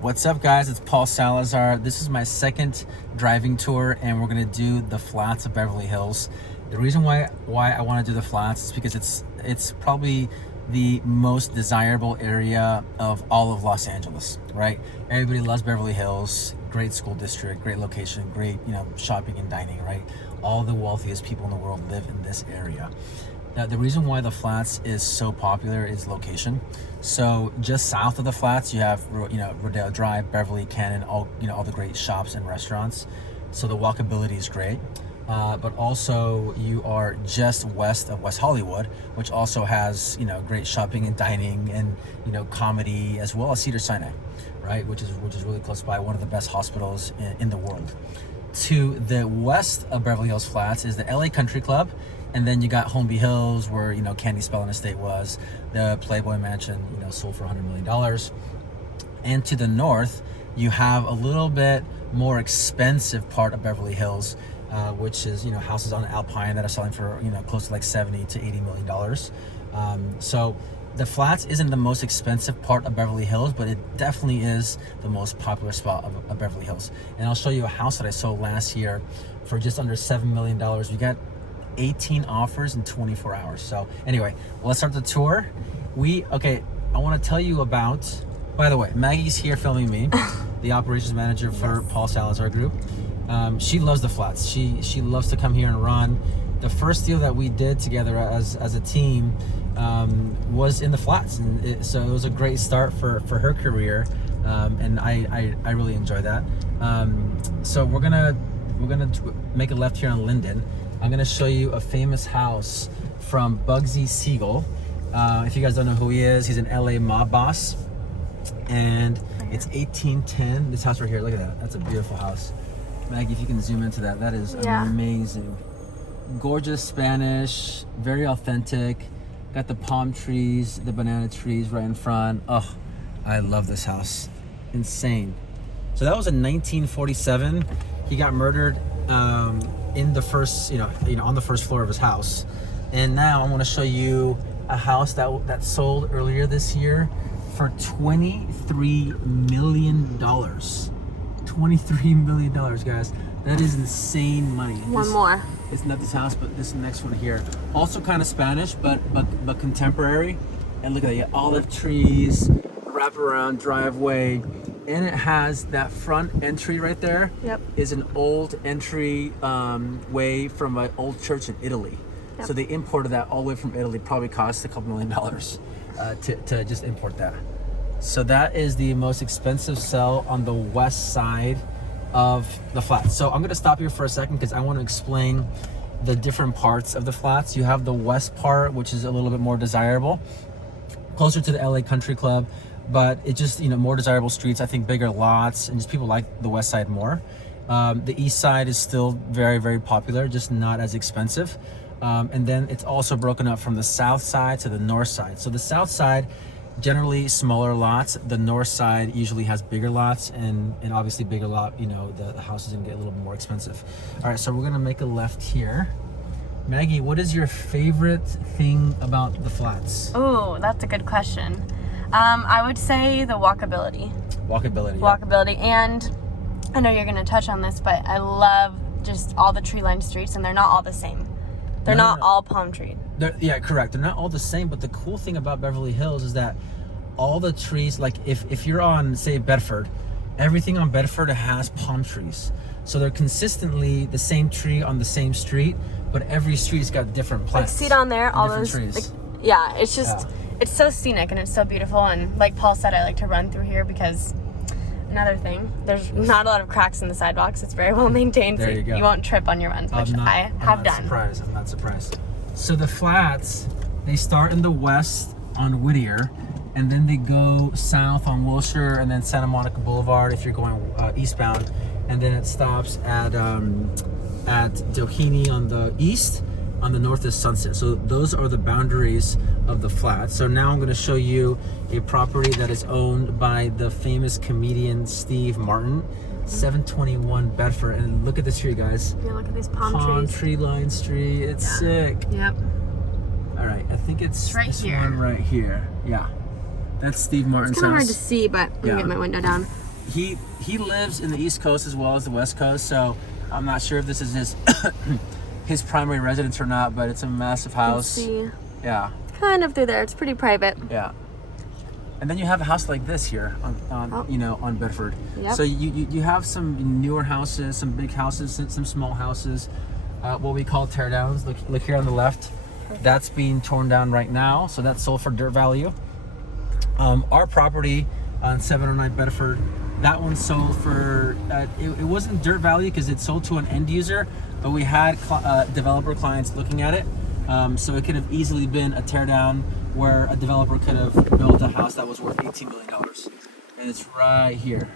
What's up, guys? It's Paul Salazar. This is my second driving tour, and we're gonna do the flats of Beverly Hills. The reason why I want to do the flats is because it's probably the most desirable area of all of Los Angeles, right? Everybody loves Beverly Hills. Great school district, great location, great, shopping and dining, right? All the wealthiest people in the world live in this area. Now, the reason why the flats is so popular is location. So just south of the flats, you have, Rodeo Drive, Beverly, Cannon, all the great shops and restaurants. So the walkability is great. But also you are just west of West Hollywood, which also has, great shopping and dining and, comedy, as well as Cedars-Sinai, right? Which is really close by, one of the best hospitals in the world. To the west of Beverly Hills Flats is the LA Country Club. And then you got Holmby Hills, where, Candy Spellman Estate was, the Playboy Mansion, sold for $100 million. And to the north, you have a little bit more expensive part of Beverly Hills, which is, houses on Alpine that are selling for, close to like $70 to $80 million. So the flats isn't the most expensive part of Beverly Hills, but it definitely is the most popular spot of Beverly Hills. And I'll show you a house that I sold last year for just under $7 million. We got 18 offers in 24 hours. So anyway, let's start the tour. I want to tell you about, by the way, Maggie's here filming me, the operations manager for Paul Salazar Group. She loves the flats. She loves to come here and run. The first deal that we did together as a team was in the flats, and so it was a great start for her career, and I really enjoy that. So we're gonna make a left here on Linden. I'm gonna show you a famous house from Bugsy Siegel. If you guys don't know who he is, he's an LA mob boss, and it's 1810. This house right here, look at that. That's a beautiful house. Maggie, if you can zoom into that, that is amazing. Gorgeous Spanish, very authentic. Got the palm trees, the banana trees right in front. Oh, I love this house. Insane. So that was in 1947. He got murdered in the first, on the first floor of his house. And now I want to show you a house that sold earlier this year for $23 million. $23 million, guys. That is insane money. One more. It's not this house, but this next one here. Also kind of Spanish, but contemporary. And look at that, you got olive trees, wraparound driveway, and it has that front entry right there. Yep. Is an old entry way from an old church in Italy. Yep. So they imported that all the way from Italy. Probably cost a couple $1 million to just import that. So that is the most expensive sell on the west side of the flats. So I'm gonna stop here for a second because I want to explain the different parts of the flats. You have the west part, which is a little bit more desirable, closer to the LA Country Club, but it just, more desirable streets, I think bigger lots, and just people like the west side more. The east side is still very, very popular, just not as expensive. And then it's also broken up from the south side to the north side. So the south side, generally smaller lots. The north side usually has bigger lots, and obviously bigger lot, the house is gonna get a little bit more expensive. All right, so we're gonna make a left here. Maggie, what is your favorite thing about the flats? Oh, that's a good question. I would say the walkability. Walkability. Yeah. Walkability, and I know you're gonna touch on this, but I love just all the tree-lined streets, and they're not all the same. They're not all palm treed. Yeah, correct. They're not all the same, but the cool thing about Beverly Hills is that all the trees, like if you're on, say, Bedford, everything on Bedford has palm trees. So they're consistently the same tree on the same street, but every street's got different plants. Like, see down there, all those trees. It's just, it's so scenic and it's so beautiful. And like Paul said, I like to run through here because another thing, there's not a lot of cracks in the sidewalks. It's very well maintained. There you go. You won't trip on your runs, which I have done. I'm not surprised. So the flats, they start in the west on Whittier, and then they go south on Wilshire and then Santa Monica Boulevard if you're going eastbound, and then it stops at Doheny on the east. On the north is Sunset. So those are the boundaries of the flats. So now I'm going to show you a property that is owned by the famous comedian Steve Martin, 721 Bedford. And look at this tree, guys. Yeah, look at these palm trees. Tree line street. It's sick. Yep. All right, I think it's right this here. one right here. Yeah, that's Steve Martin's It's kind of house. hard to see, but let me get my window down. he lives in the East Coast as well as the West Coast, so I'm not sure if this is his his primary residence or not, but it's a massive house. You can see Yeah. kind of through there. It's pretty private. Yeah. And then you have a house like this here on Bedford. Yep. So you have some newer houses, some big houses, some small houses, what we call teardowns. Look here on the left. That's being torn down right now, so that's sold for dirt value. Our property on 709 Bedford, that one sold for, it wasn't dirt value because it sold to an end user, but we had developer clients looking at it. So it could have easily been a teardown where a developer could have built a house that was worth $18 million. And it's right here.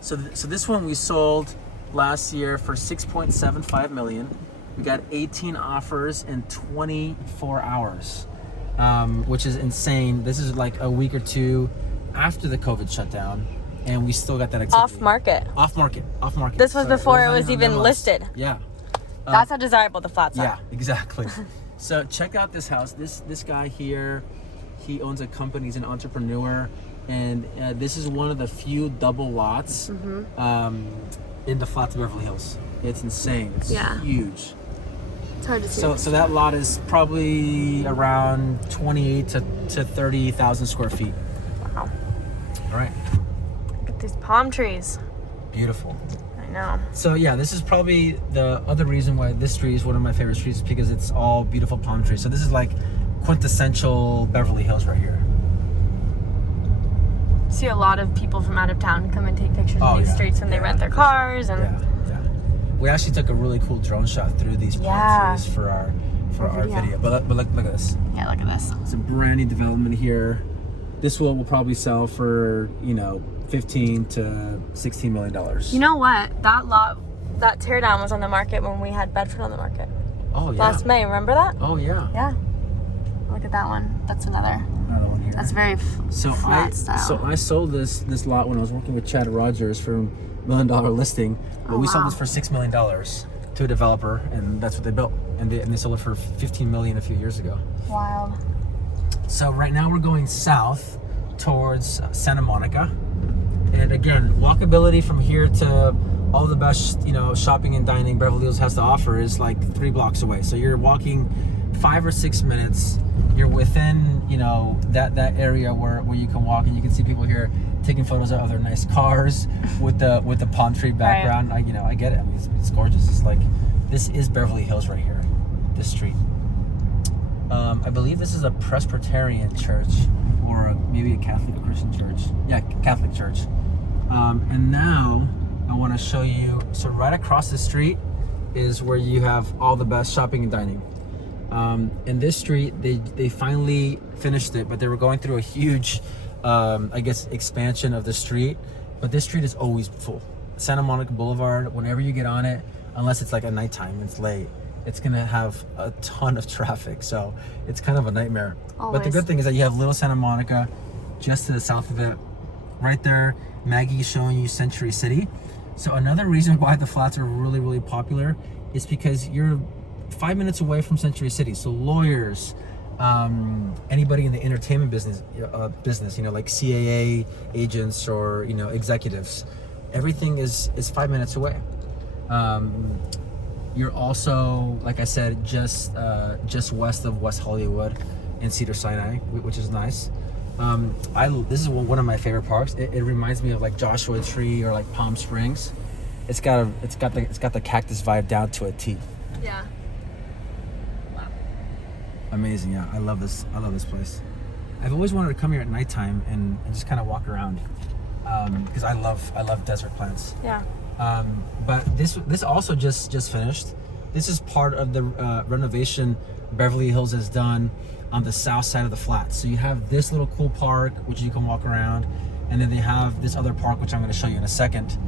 So this one we sold last year for $6.75 million. We got 18 offers in 24 hours, which is insane. This is like a week or two after the COVID shutdown, and we still got that activity. Off market. This was before it was even listed. Yeah. That's how desirable the flats are. Yeah, exactly. So check out this house. This guy here, he owns a company. He's an entrepreneur, and this is one of the few double lots in the flats of Beverly Hills. It's insane. It's huge. It's hard to see. So that lot is probably around 28 to 30,000 square feet. Wow. All right. Look at these palm trees. Beautiful. I know. So yeah, this is probably the other reason why this street is one of my favorite streets, because it's all beautiful palm trees. So this is like quintessential Beverly Hills right here. See a lot of people from out of town come and take pictures of these streets when they rent their cars and. We actually took a really cool drone shot through these palm trees for our video. But look at this. Yeah, look at this. It's a brand new development here. This will probably sell for, $15 to $16 million. You know what? That teardown was on the market when we had Bedford on the market. Oh yeah. Last May, remember that? Oh yeah. Yeah. Look at that one. That's another one here. That's very flat style. So I sold this lot when I was working with Chad Rogers for $1 million listing, but we sold this for $6 million to a developer, and that's what they built, and they sold it for $15 million a few years ago. Wild. So right now we're going south towards Santa Monica, and again, walkability from here to all the best shopping and dining Beverly Hills has to offer is like 3 blocks away. So you're walking 5 or 6 minutes. You're within that area where you can walk, and you can see people here taking photos of their nice cars with the palm tree background. Right. I get it. I mean, it's gorgeous. It's like, this is Beverly Hills right here, this street. I believe this is a Presbyterian church, or maybe a Catholic or Christian church. Yeah, Catholic church. And now I want to show you. So right across the street is where you have all the best shopping and dining. In this street, they finally finished it, but they were going through a huge, expansion of the street. But this street is always full. Santa Monica Boulevard, whenever you get on it, unless it's like at nighttime, it's late, it's gonna have a ton of traffic. So it's kind of a nightmare. Always. But the good thing is that you have Little Santa Monica just to the south of it. Right there, Maggie's showing you Century City. So another reason why the flats are really, really popular is because you're 5 minutes away from Century City. So lawyers, anybody in the entertainment business, like CAA agents or executives, everything is 5 minutes away. You're also, like I said, just west of West Hollywood and Cedars-Sinai, which is nice. This is one of my favorite parks. It reminds me of like Joshua Tree or like Palm Springs. It's got the cactus vibe down to a T. Yeah. Wow. Amazing. Yeah, I love this place. I've always wanted to come here at nighttime and just kind of walk around, because I love desert plants. Yeah. But this also just finished. This is part of the renovation Beverly Hills has done on the south side of the flats. So you have this little cool park which you can walk around, and then they have this other park which I'm going to show you in a second.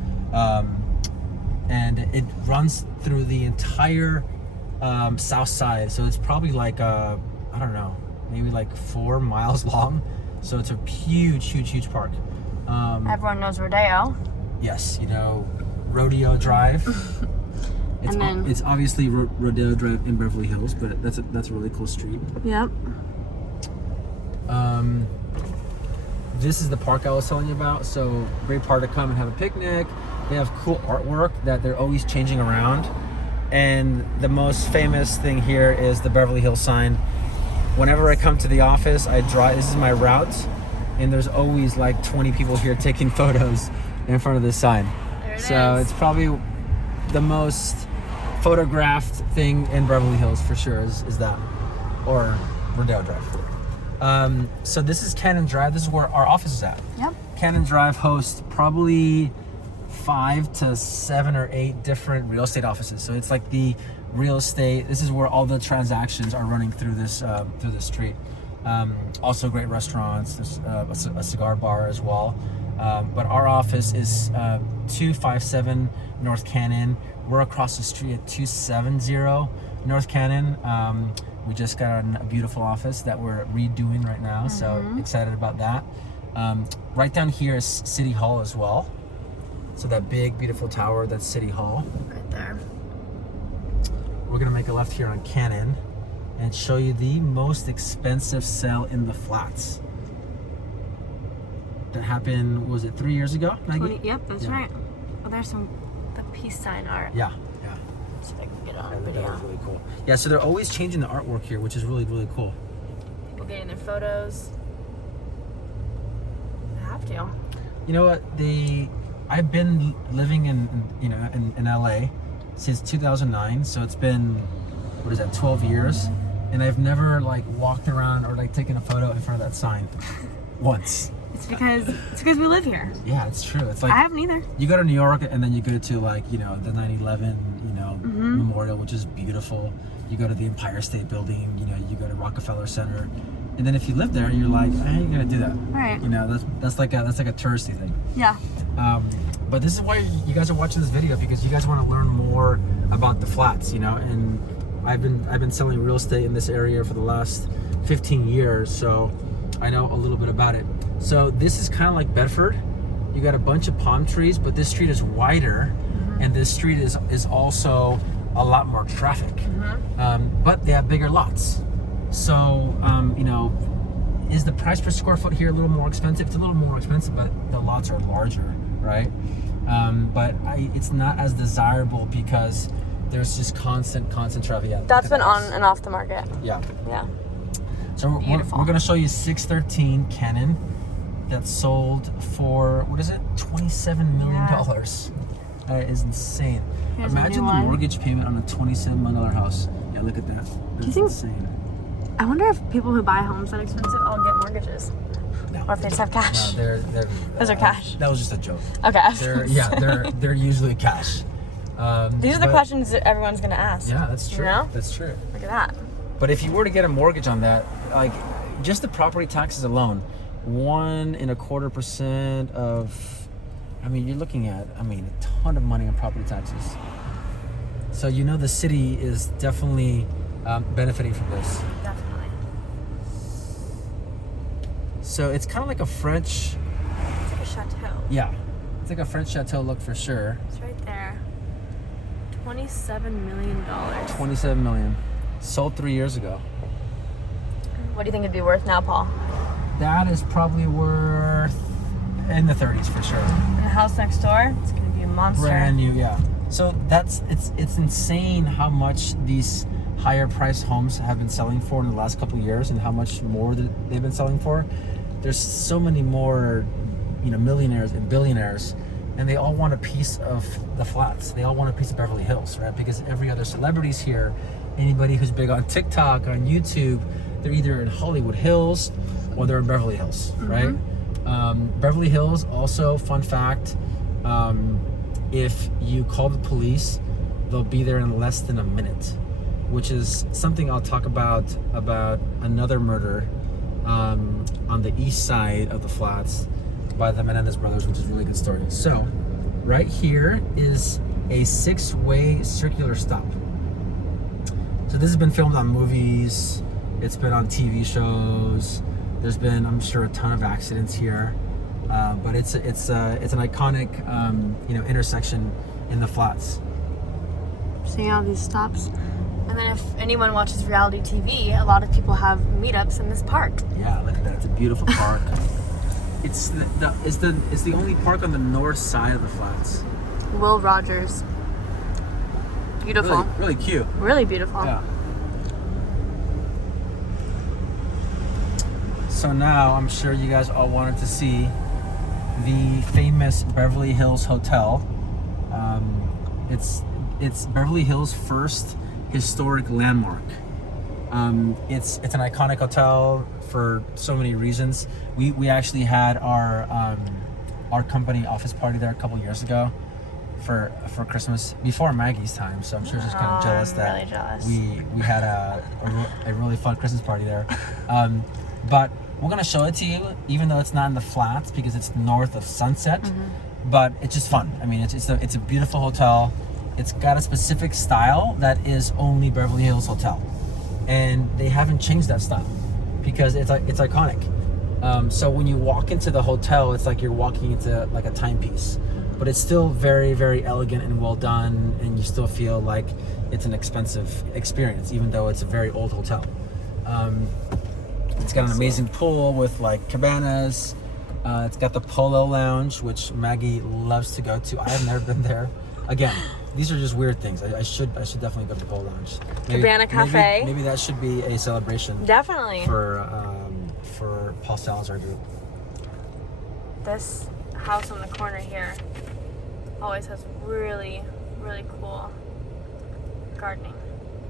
And it runs through the entire south side. So it's probably like I don't know, maybe like 4 miles long. So it's a huge park. Everyone knows Rodeo. Yes, Rodeo Drive. It's obviously Rodeo Drive in Beverly Hills, but that's a really cool street. Yep. this is the park I was telling you about. So great park to come and have a picnic. They have cool artwork that they're always changing around. And the most famous thing here is the Beverly Hills sign. Whenever I come to the office, I drive, this is my route, and there's always like 20 people here taking photos in front of this sign. So it's probably the most photographed thing in Beverly Hills for sure is that, or Rodeo Drive. So this is Cannon Drive. This is where our office is at. Yep. Cannon Drive hosts probably 5 to 7 or 8 different real estate offices. So it's like the real estate. This is where all the transactions are running through this street. Also great restaurants. There's a cigar bar as well. But our office is 257 North Cannon. We're across the street at 270 North Cannon. We just got a beautiful office that we're redoing right now, so excited about that. Right down here is City Hall as well. So that big, beautiful tower, that's City Hall. Right there. We're gonna make a left here on Cannon and show you the most expensive sale in the flats. That happened, was it 3 years ago, Maggie? Yep, that's right. Oh, there's the peace sign art. Yeah. See if I can get it on That video. was really cool. Yeah, so they're always changing the artwork here, which is really, really cool. People getting their photos. I have to. You know what? I've been living in LA since 2009, so it's been, 12 years, and I've never like walked around or like taken a photo in front of that sign once. It's because we live here. Yeah, it's true. It's like I haven't either. you go to New York and then you go to like the 9/11 memorial, which is beautiful. You go to the Empire State Building. You go to Rockefeller Center, and then if you live there, you're like, I ain't gonna do that. Right. That's like a touristy thing. Yeah. But this is why you guys are watching this video, because you guys want to learn more about the flats, and I've been selling real estate in this area for the last 15 years, so I know a little bit about it. So this is kind of like Bedford. You got a bunch of palm trees, but this street is wider, and this street is also a lot more traffic. But they have bigger lots. So is the price per square foot here a little more expensive? It's a little more expensive, but the lots are larger, right? But it's not as desirable because there's just constant traffic. Yeah, That's been on and off the market. Yeah. Yeah. So we're going to show you 613 Cannon that sold for, $27 million. That is insane. Here's a Imagine new the one. mortgage payment on a $27 million house. Yeah, look at that. That's think- insane. I wonder if people who buy homes that expensive all get mortgages, No. or if they just have cash. No, they're Those are cash. That was just a joke. Okay. They're usually cash. These are the questions that everyone's gonna ask. Yeah, that's true. You know? That's true. Look at that. But if you were to get a mortgage on that, like just the property taxes alone, 1.25% of, you're looking at, a ton of money on property taxes. So the city is definitely benefiting from this. Definitely. So it's kind of like a French, It's like a chateau. yeah, it's like a French chateau look for sure. It's right there. $27 million. 27 million. Sold 3 years ago. What do you think it'd be worth now, Paul? That is probably worth in the 30s for sure. And the house next door, it's gonna be a monster. Brand new, yeah. So it's insane how much these higher priced homes have been selling for in the last couple of years, and how much more they've been selling for. There's so many more, millionaires and billionaires, and they all want a piece of the flats. They all want a piece of Beverly Hills, right? Because every other celebrity's here. Anybody who's big on TikTok, on YouTube, they're either in Hollywood Hills or they're in Beverly Hills, right? Beverly Hills, also, fun fact, if you call the police, they'll be there in less than a minute, which is something I'll talk about another murder on the east side of the flats by the Menendez Brothers, which is a really good story. So right here is a 6-way circular stop. So this has been filmed on movies, it's been on TV shows, there's been, I'm sure, a ton of accidents here, but it's an iconic intersection in the flats. Seeing all these stops. And then if anyone watches reality TV, a lot of people have meetups in this park. Yeah, look at that. It's a beautiful park. It's the only park on the north side of the flats. Will Rogers. Beautiful. Really, really cute. Really beautiful. Yeah. So now I'm sure you guys all wanted to see the famous Beverly Hills Hotel. It's Beverly Hills' first historic landmark. It's an iconic hotel for so many reasons. We actually had our company office party there a couple years ago for Christmas, before Maggie's time. So I'm sure she's kind of jealous I'm that really jealous. we had a really fun Christmas party there. But we're gonna show it to you, even though it's not in the flats because it's north of Sunset. But it's just fun. I mean, it's a beautiful hotel. It's got a specific style that is only Beverly Hills Hotel, and they haven't changed that style because it's iconic. So when you walk into the hotel, it's like you're walking into like a timepiece, but it's still very, very elegant and well done, and you still feel like it's an expensive experience, even though it's a very old hotel. It's got an amazing pool with like cabanas. It's got the Polo Lounge, which Maggie loves to go to. I have never been there. Again, these are just weird things. I should definitely go to the Polo Lounge. Cabana Cafe. Maybe that should be a celebration. Definitely. For Paul Salazar group. This house on the corner here always has really, really cool gardening.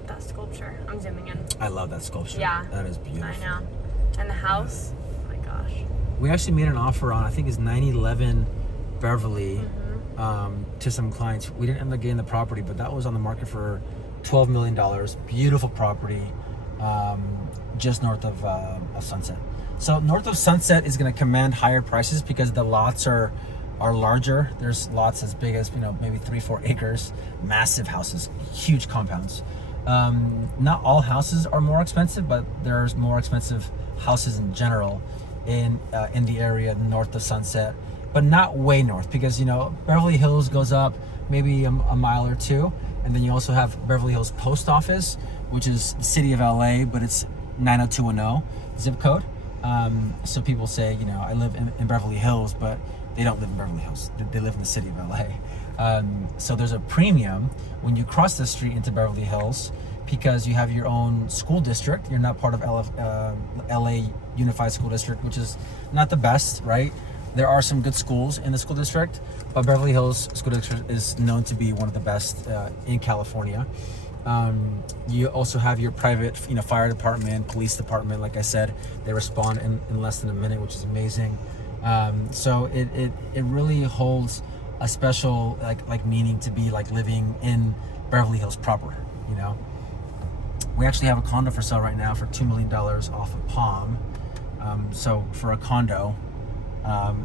That sculpture. I'm zooming in. I love that sculpture. Yeah. That is beautiful. I know. And the house, oh my gosh. We actually made an offer on, I think it's 911 Beverly, to some clients. We didn't end up getting the property, but that was on the market for $12 million. Beautiful property, just north of Sunset. So north of Sunset is going to command higher prices because the lots are larger. There's lots as big as, maybe 3-4 acres, massive houses, huge compounds. Not all houses are more expensive, but there's more expensive houses in general in the area north of Sunset, but not way north because Beverly Hills goes up maybe a mile or two, and then you also have Beverly Hills Post Office, which is the city of LA, but it's 90210 zip code. So people say, I live in Beverly Hills, but they don't live in Beverly Hills. They live in the city of LA. So there's a premium when you cross the street into Beverly Hills because you have your own school district. You're not part of LA Unified School District, which is not the best, right? There are some good schools in the school district, but Beverly Hills School District is known to be one of the best in California. You also have your private, fire department, police department. Like I said, they respond in less than a minute, which is amazing. So it really holds a special like meaning to be like living in Beverly Hills proper. We actually have a condo for sale right now for $2 million off of Palm. So for a condo,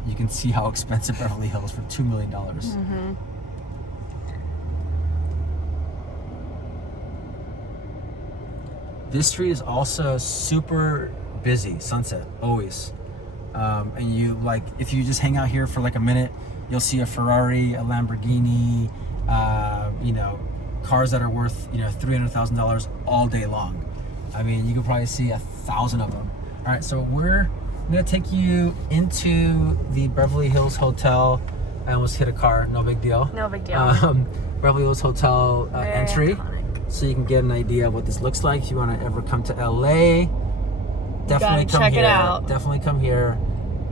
you can see how expensive Beverly Hills for $2 million. This street is also super busy, Sunset, always. And if you just hang out here for like a minute, you'll see a Ferrari, a Lamborghini, cars that are worth, $300,000 all day long. I mean, you could probably see 1,000 of them. All right, so we're gonna take you into the Beverly Hills Hotel. I almost hit a car, no big deal. No big deal. Beverly Hills Hotel entry. Iconic. So you can get an idea of what this looks like. If you want to ever come to LA, definitely come check here. it out. Definitely come here,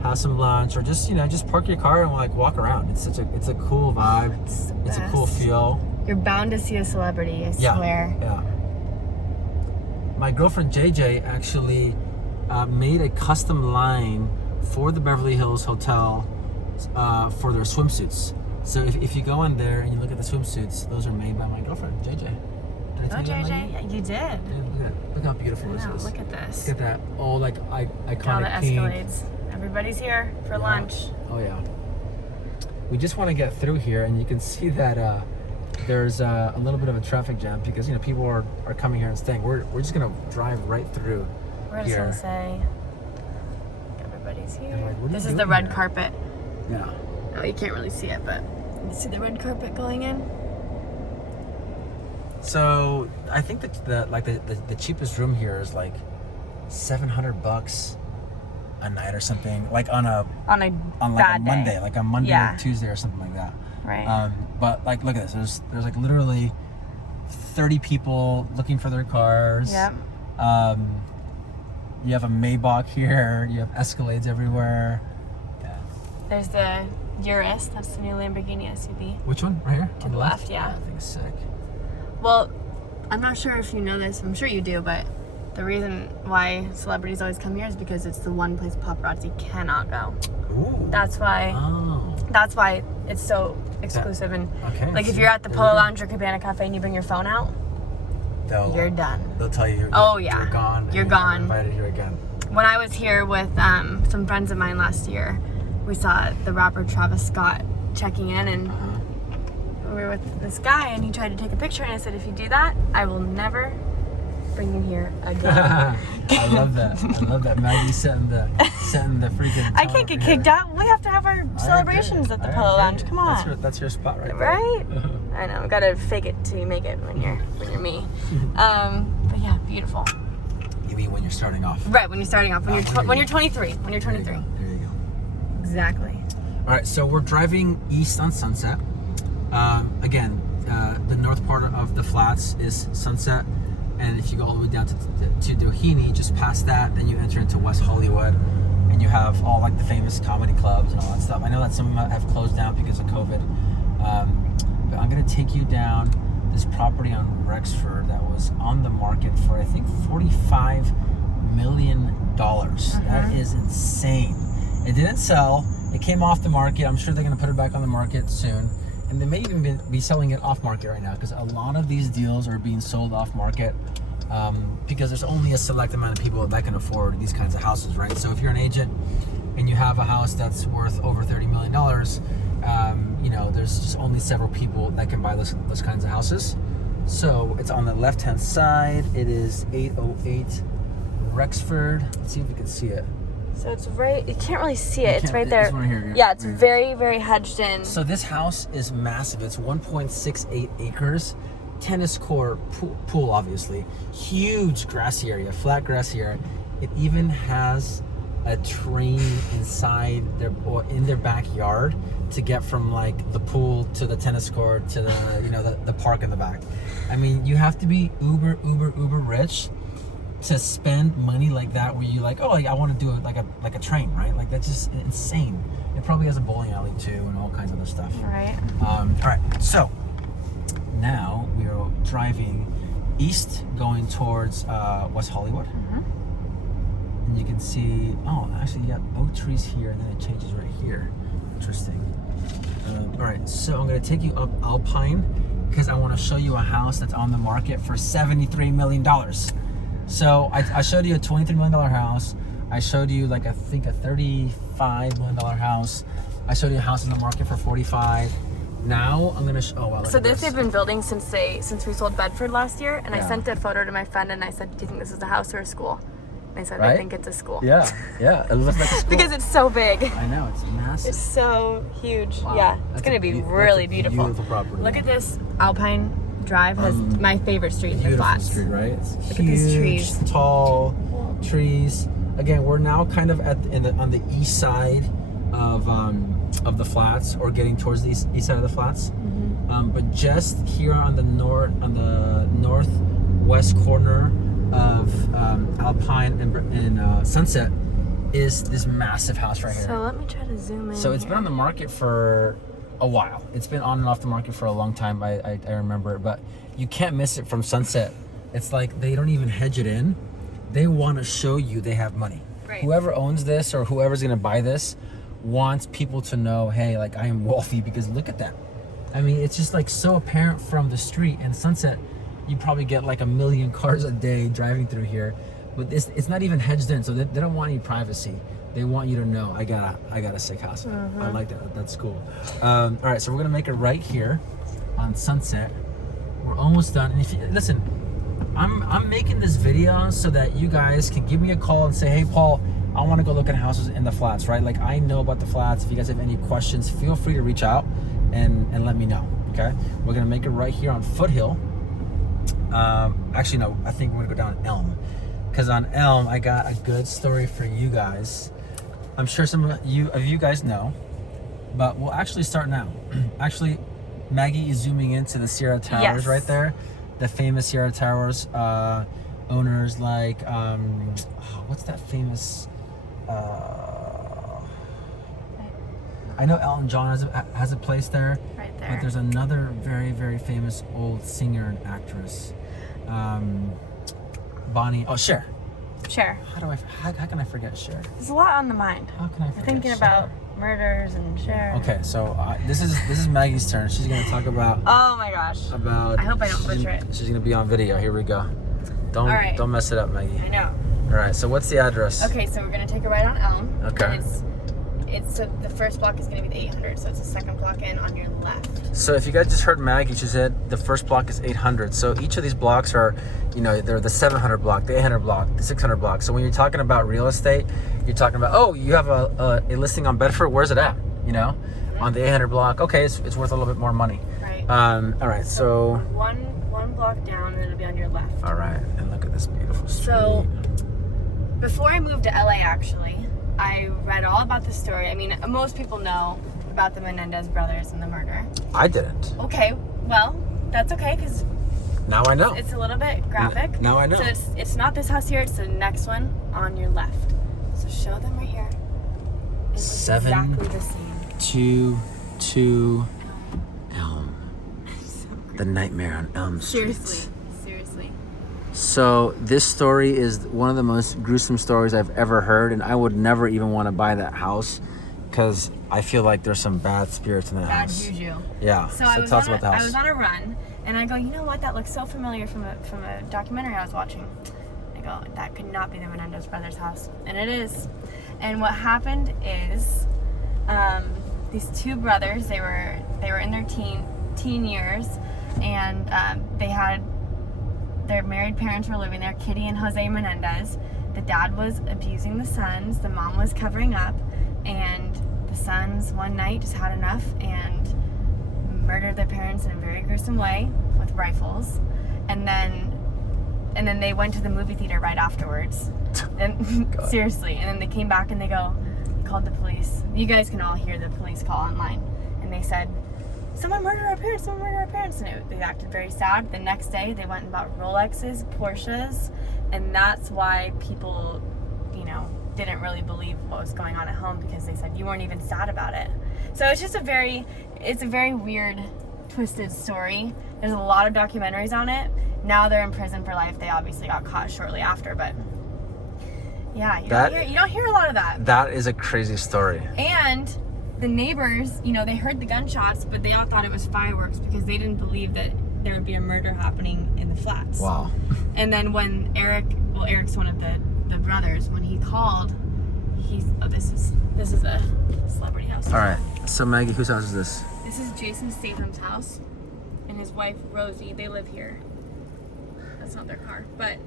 have some lunch, or just park your car and walk around. It's a cool vibe. It's a cool feel. You're bound to see a celebrity, I swear. Yeah. My girlfriend JJ actually made a custom line for the Beverly Hills Hotel for their swimsuits. So if you go in there and you look at the swimsuits, those are made by my girlfriend JJ. Did I tell you that, Maggie? JJ, you did. Yeah, look how beautiful this is. Look at this. Look at that. Oh, like iconic All the pink. Escalades. Everybody's here for lunch. Oh yeah. We just want to get through here, and you can see that there's a little bit of a traffic jam because people are coming here and staying. We're just gonna drive right through. We're just gonna say everybody's here. Like, this is the red carpet. Yeah. Oh, you can't really see it, but you see the red carpet going in. So I think that the cheapest room here is like $700 a night or something, like on like bad a Monday, day. like a Monday Yeah. or Tuesday or something like that. Right. But like, look at this. There's like literally 30 people looking for their cars. Yep. You have a Maybach here. You have Escalades everywhere. Yeah. There's the Urus. That's the new Lamborghini SUV. Which one? Right here? To the left, yeah. I think it's sick. Well, I'm not sure if you know this. I'm sure you do, but the reason why celebrities always come here is because it's the one place paparazzi cannot go. Ooh. That's why. Oh. That's why it's so exclusive. And Okay. like if you're at the Polo Lounge or Cabana Cafe and you bring your phone out, you're done. They'll tell you. Oh, yeah. You're gone. You're and gone. Never invited here again. When I was here with some friends of mine last year, we saw the rapper Travis Scott checking in, and we were with this guy, and he tried to take a picture, and I said, if you do that, I will never bring you here again. I love that. I love that. Maggie setting the freaking. I can't get kicked out. We have to have our celebrations at the Polo Lounge. Come on. That's your spot right there. Right? I know. Gotta fake it till you make it when you're me. But yeah, beautiful. You mean when you're starting off? Right, when you're starting off. When you're 23. When you're 23. There you go. Exactly. All right, so we're driving east on Sunset. Again, the north part of the flats is Sunset, and if you go all the way down to Doheny, just past that, then you enter into West Hollywood, and you have all like the famous comedy clubs and all that stuff. I know that some of them have closed down because of COVID, but I'm gonna take you down this property on Rexford that was on the market for I think $45 million. That is insane. It didn't sell. It came off the market. I'm sure they're going to put it back on the market soon. And they may even be selling it off market right now, because a lot of these deals are being sold off market because there's only a select amount of people that can afford these kinds of houses, right? So if you're an agent and you have a house that's worth over $30 million, you know, there's just only several people that can buy those kinds of houses. So it's on the left-hand side. It is 808 Rexford. Let's see if we can see it. So it's right, you can't really see it. It's right there. This one here, yeah, it's right here. very, very hedged in. So this house is massive. It's 1.68 acres. Tennis court, pool obviously. Huge grassy area, flat grassy area. It even has a train inside or in their backyard to get from like the pool to the tennis court to the, you know, the park in the back. I mean, you have to be uber rich to spend money like that, where you like, oh, I want to do it like a train, right? Like that's just insane. It probably has a bowling alley too and all kinds of other stuff. Right. All right. So now we are driving east, going towards West Hollywood, and you can see. Oh, actually, you got oak trees here, and then it changes right here. Interesting. All right. So I'm gonna take you up Alpine because I want to show you a house that's on the market for $73 million. So I showed you a $23 million house. I showed you like I think a $35 million house. I showed you a house in the market for 45. Now I'm gonna. Oh wow! So this they've been building since we sold Bedford last year, and I sent a photo to my friend, and I said, "Do you think this is a house or a school?" And I said, Right? "I think it's a school." Yeah, it looks like a school. Because it's so big. I know, it's massive. It's so huge. Wow. Yeah, it's That's gonna a be beau- really that's a beautiful. Beautiful property. Look at this. Alpine Drive has my favorite street in the Beautiful flats. street, right? It's Look huge, at these trees. tall trees. Again, we're now kind of on the east side of the flats, or getting towards the east side of the flats. But just here on the northwest corner of Alpine and Sunset is this massive house right here. So let me try to zoom in. So it's been on the market for a while. It's been on and off the market for a long time. I remember it, but you can't miss it from Sunset. It's like they don't even hedge it in. They want to show you they have money. Right. Whoever owns this or whoever's going to buy this wants people to know, hey, like I am wealthy, because look at that. I mean, it's just like so apparent from the street. And Sunset, you probably get like 1 million cars a day driving through here, but it's not even hedged in, so they don't want any privacy. They want you to know, I got a sick house. I like that. That's cool. All right, so we're gonna make it right here on Sunset. We're almost done. And if you listen, I'm making this video so that you guys can give me a call and say, hey, Paul, I want to go look at houses in the flats, right? Like I know about the flats. If you guys have any questions, feel free to reach out and let me know. Okay, we're gonna make it right here on Foothill. Actually, no, I think we're gonna go down Elm, because on Elm I got a good story for you guys. I'm sure some of you guys know, but we'll actually start now. Actually, Maggie is zooming into the Sierra Towers Yes. right there. The famous Sierra Towers. Owners like, what's that famous... I know Elton John has a place there. Right there. But there's another very, very famous old singer and actress. Bonnie... Oh, Cher. Cher. How can I forget Cher? There's a lot on the mind. How can I We're forget thinking Cher? about murders and Cher. Okay, so this is Maggie's turn. She's gonna talk about... Oh my gosh. About... I hope I don't butcher it. She's gonna be on video. Here we go. Don't mess it up, Maggie. I know. All right, so what's the address? Okay, so we're gonna take a ride on Elm. Okay. And it's the first block is gonna be the 800, so it's the second block in on your left. So if you guys just heard Maggie, she said the first block is 800. So each of these blocks are, they're the 700 block, the 800 block, the 600 block. So when you're talking about real estate, you're talking about, oh, you have a listing on Bedford. Where's it at? On the 800 block. Okay, it's worth a little bit more money. Right. All right. So one block down, and then it'll be on your left. all right, and look at this beautiful street. So before I moved to LA, actually, I read all about the story. I mean, most people know about the Menendez brothers and the murder. I didn't. Okay, well, that's okay, because Now I know. it's a little bit graphic. Now I know. So it's not this house here, it's the next one on your left. So show them right here. It's 7 exactly the same. 2 Elm. The Nightmare on Elm Street. Seriously. So this story is one of the most gruesome stories I've ever heard, and I would never even want to buy that house because I feel like there's some bad spirits in the Bad house. juju. Yeah. So So tell us about the house. I was on a run, and I go, you know what? That looks so familiar from a documentary I was watching. I go, that could not be the Menendez brothers' house, and it is. And what happened is, these two brothers, they were in their teen years, and their married parents were living there, Kitty and Jose Menendez. The dad was abusing the sons, the mom was covering up, and the sons one night just had enough and murdered their parents in a very gruesome way with rifles. And then they went to the movie theater right afterwards. And seriously, and then they came back and they called the police. You guys can all hear the police call online. And they said, someone murdered our parents, and they acted very sad. The next day they went and bought Rolexes, Porsches, and that's why people, didn't really believe what was going on at home, because they said you weren't even sad about it. So it's just a very weird, twisted story. There's a lot of documentaries on it. Now they're in prison for life. They obviously got caught shortly after, but yeah, you don't hear a lot of that. That is a crazy story. And the neighbors, they heard the gunshots, but they all thought it was fireworks because they didn't believe that there would be a murder happening in the flats. Wow. And then when Eric's one of the brothers, when he called, this is a celebrity house. All right. So Maggie, whose house is this? This is Jason Statham's house, and his wife Rosie. They live here. That's not their car, but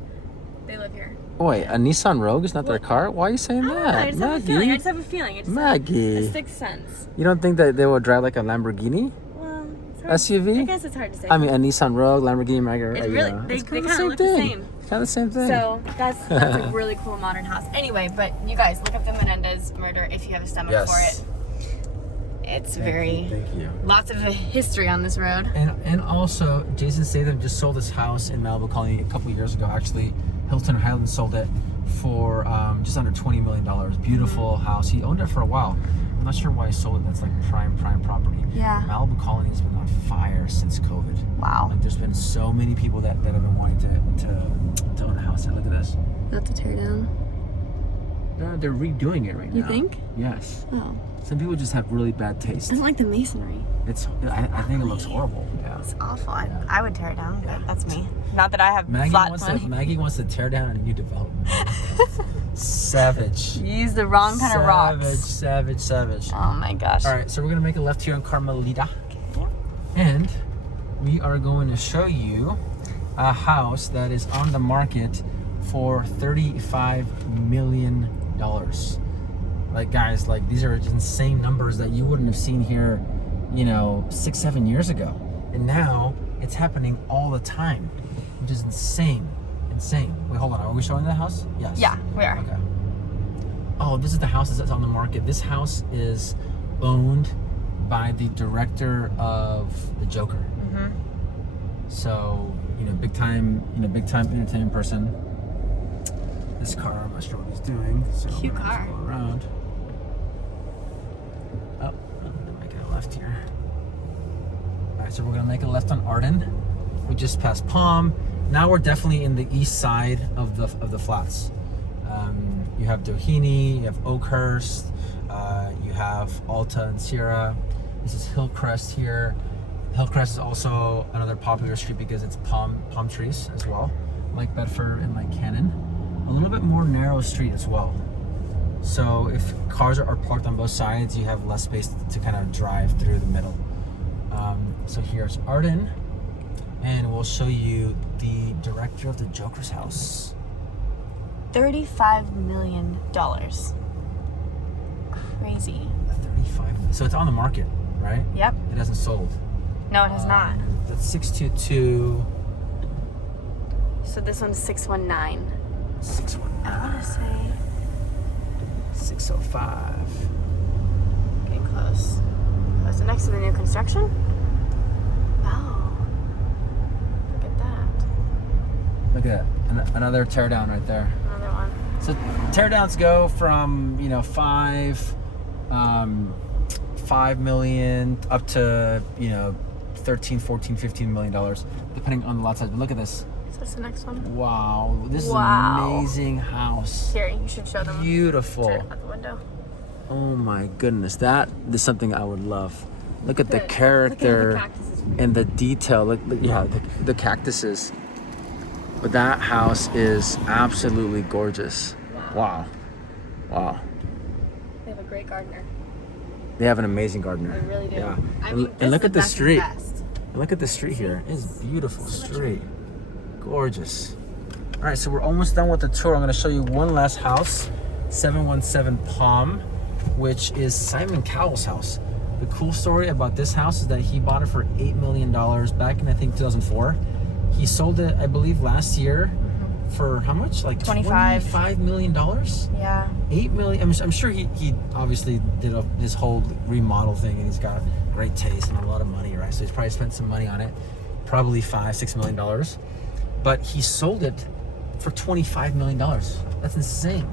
they live here. Wait, a Nissan Rogue is not their car? Why are you saying that? I just have a feeling. I just have a feeling. Maggie. A sixth sense. You don't think that they will drive like a Lamborghini? Well, it's hard. SUV? I guess it's hard to say. I mean, a Nissan Rogue, Lamborghini, Maggie. It's really, they kind of look the same. Kind of the same thing. So that's a really cool modern house. Anyway, but you guys look up the Menendez murder if you have a stomach for it. It's Thank you. lots of history on this road. And also, Jason Statham just sold his house in Malibu Colony a couple years ago. Actually, Hilton Hyland sold it for just under $20 million. Beautiful house. He owned it for a while. I'm not sure why he sold it. That's like prime property. Yeah. Malibu Colony has been on fire since COVID. Wow. Like there's been so many people that have been wanting to own a house. And look at this. That's a teardown. They're redoing it right now. You think? Yes. Oh. Some people just have really bad taste. I don't like the masonry. I think it looks horrible. Yeah. It's awful. I would tear it down, but that's me. Not that I have flat money. Maggie wants to tear down a new development. Savage. You use the wrong kind of rocks. Savage. Oh my gosh. All right, so we're gonna make a left here on Carmelita, and we are going to show you a house that is on the market for $35 million. Like guys, like these are insane numbers that you wouldn't have seen here, 6-7 years ago, and now it's happening all the time, which is insane. Wait, hold on. Are we showing the house? Yes. Yeah, we are. Okay. Oh, this is the house that's on the market. This house is owned by the director of The Joker. Mm-hmm. So, big time entertainment person. This car, I'm not sure what he's doing. So Cute car. Go around. Oh, I'm making a left here. All right, so we're gonna make a left on Arden. We just passed Palm. Now we're definitely in the east side of the flats. You have Doheny, you have Oakhurst, you have Alta and Sierra. This is Hillcrest here. Hillcrest is also another popular street because it's palm trees as well, like Bedford and like Cannon. A little bit more narrow street as well. So if cars are parked on both sides, you have less space to kind of drive through the middle. So here's Arden, and we'll show you the director of the Joker's house. $35 million. Crazy. 35. So it's on the market, right? Yep. It hasn't sold. No, it has not. That's 622. So this one's 619. 619. I want to say 605. getting close. Oh, is it next to the new construction? Oh. Look at that. Look at that. Another teardown right there. Another one. So teardowns go from 5 million up to 13, 14, 15 million dollars, depending on the lot size. But look at this. So what's the next one? Wow, this is an amazing house. Here, you should show them. Beautiful. Turn it out the window. Oh my goodness, that is something I would love. Look at the Look at character the cactuses. and the detail. Look, yeah, the cactuses. But that house is absolutely gorgeous. Wow. Wow. They have a great gardener. They have an amazing gardener. They really do. Yeah. I mean, And look this at the is street. best. Look at the street here. It's a beautiful So much street. Gorgeous. All right, so we're almost done with the tour. I'm going to show you one last house, 717 Palm, which is Simon Cowell's house. The cool story about this house is that he bought it for $8 million back in, I think, 2004. He sold it, I believe, last year for how much? Like 25. $25 million? Yeah. 8 million. I'm sure he obviously did his whole remodel thing, and he's got great taste and a lot of money, right? So he's probably spent some money on it, probably $5-6 million. But he sold it for $25 million. That's insane.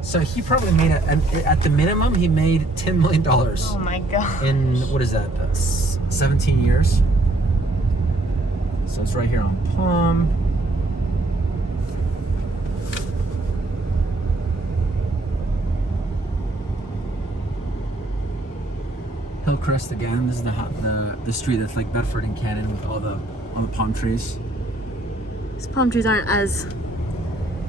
So he probably made at the minimum, he made $10 million. Oh my god. In what is that? That's 17 years. So it's right here on Palm. Hillcrest again. This is the street that's like Bedford and Cannon with all the palm trees. These palm trees aren't as...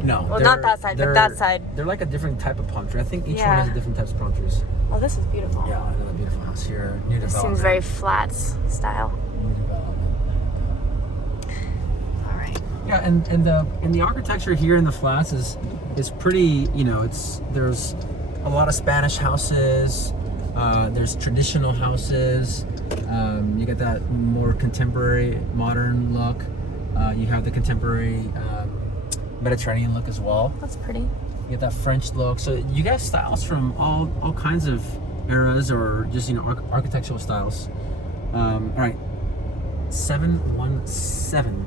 No. Well, not that side, but that side. They're like a different type of palm tree. I think each one Yeah. has a different types of palm trees. Oh, this is beautiful. Yeah, another beautiful house here. New This development. seems very flats style. New development. All right. Yeah, and the architecture here in the flats is pretty. There's a lot of Spanish houses. There's traditional houses. You get that more contemporary, modern look. You have the contemporary Mediterranean look as well. That's pretty. You get that French look. So you get styles from all kinds of eras, or just architectural styles. All right, 717.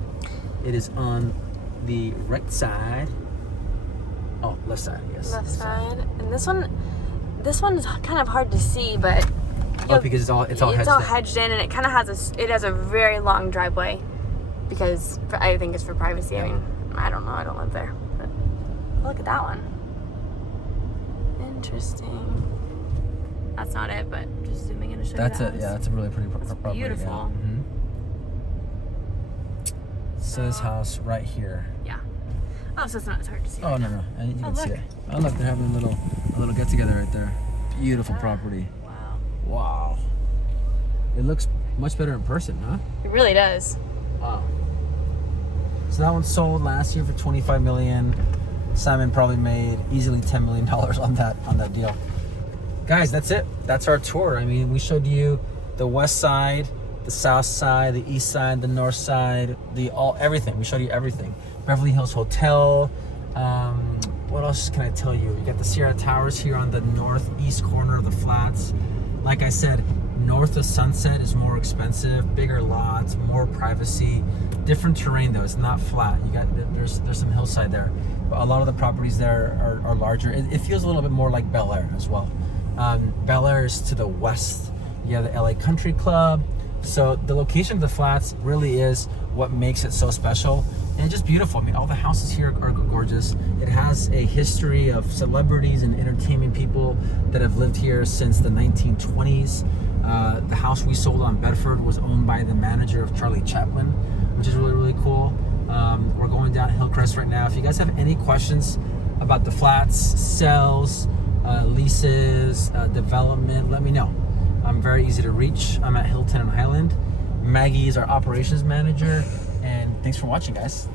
It is on the right side. Oh, left side. Yes. Left side. And this one's kind of hard to see, but Oh, because it's all hedged in, and it kind of has a very long driveway, because I think it's for privacy. I mean, I don't know. I don't live there, but look at that one. Interesting. That's not it, but just zooming in to show That's you it. Yeah, that's a really pretty property. beautiful. Yeah. Mm-hmm. So this house right here. Yeah. Oh, so it's not as hard to see. Oh, no. And you can see look. it. Oh, look, they're having a little get together right there. Beautiful property. Wow. Wow. It looks much better in person, huh? It really does. Wow. So that one sold last year for $25 million. Simon probably made easily $10 million on that deal. Guys, that's it. That's our tour. I mean, we showed you the west side, the south side, the east side, the north side, everything. We showed you everything. Beverly Hills Hotel. what else can I tell you? You got the Sierra Towers here on the northeast corner of the flats. Like I said, north of Sunset is more expensive, bigger lots, more privacy, different terrain though. It's not flat. You got there's some hillside there, but a lot of the properties there are larger. It feels a little bit more like Bel Air as well. Bel Air is to the west. You have the LA Country Club. So the location of the flats really is what makes it so special, and just beautiful. I mean, all the houses here are gorgeous. It has a history of celebrities and entertainment people that have lived here since the 1920s. The house we sold on Bedford was owned by the manager of Charlie Chaplin, which is really, really cool. We're going down Hillcrest right now. If you guys have any questions about the flats, sales, leases, development, let me know. I'm very easy to reach. I'm at Hilton and Hyland. Maggie is our operations manager, and thanks for watching, guys.